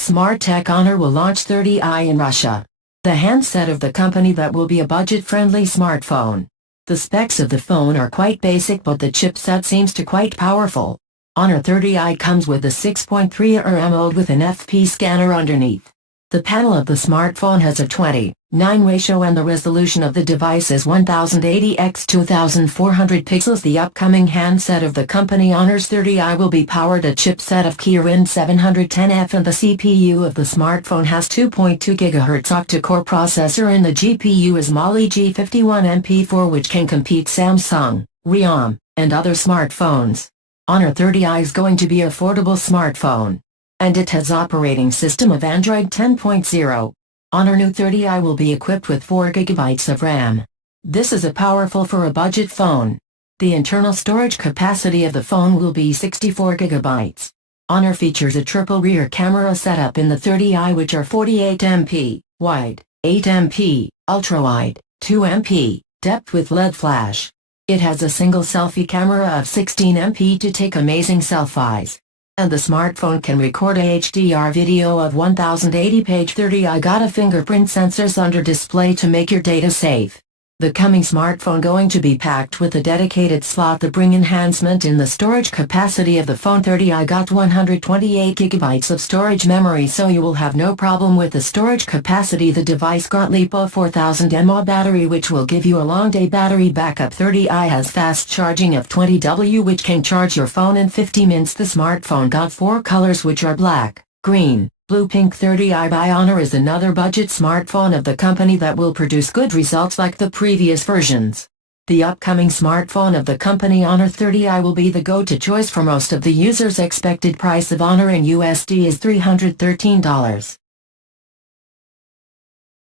Smart Tech Honor will launch 30i in Russia. The handset of the company that will be a budget-friendly smartphone. The specs of the phone are quite basic, but the chipset seems to quite powerful. Honor 30i comes with a 6.3 AMOLED with an FP scanner underneath. The panel of the smartphone has a 20:9 ratio and the resolution of the device is 1080 x 2400 pixels. The upcoming handset of the company Honor's 30i will be powered a chipset of Kirin 710F, and the CPU of the smartphone has 2.2 GHz Octa-core processor and the GPU is Mali-G51 MP4, which can compete Samsung, Realme, and other smartphones. Honor 30i is going to be an affordable smartphone. And it has operating system of Android 10.0. Honor new 30i will be equipped with 4 GB of RAM. This is a powerful for a budget phone. The internal storage capacity of the phone will be 64 GB. Honor features a triple rear camera setup in the 30i, which are 48 MP, wide, 8 MP, ultrawide, 2 MP, depth with LED flash. It has a single selfie camera of 16 MP to take amazing selfies. And the smartphone can record a HDR video of 1080p. Page 30i got a fingerprint sensors under display to make your data safe. The coming smartphone going to be packed with a dedicated slot that bring enhancement in the storage capacity of the phone. 30i got 128 GB of storage memory, so you will have no problem with the storage capacity. The device got LiPo 4000 mAh battery, which will give you a long day battery backup. 30i has fast charging of 20W, which can charge your phone in 50 minutes. The smartphone got 4 colors, which are black, green, blue, pink. 30i by Honor is another budget smartphone of the company that will produce good results like the previous versions. The upcoming smartphone of the company Honor 30i will be the go-to choice for most of the users. Expected price of Honor in USD is $313.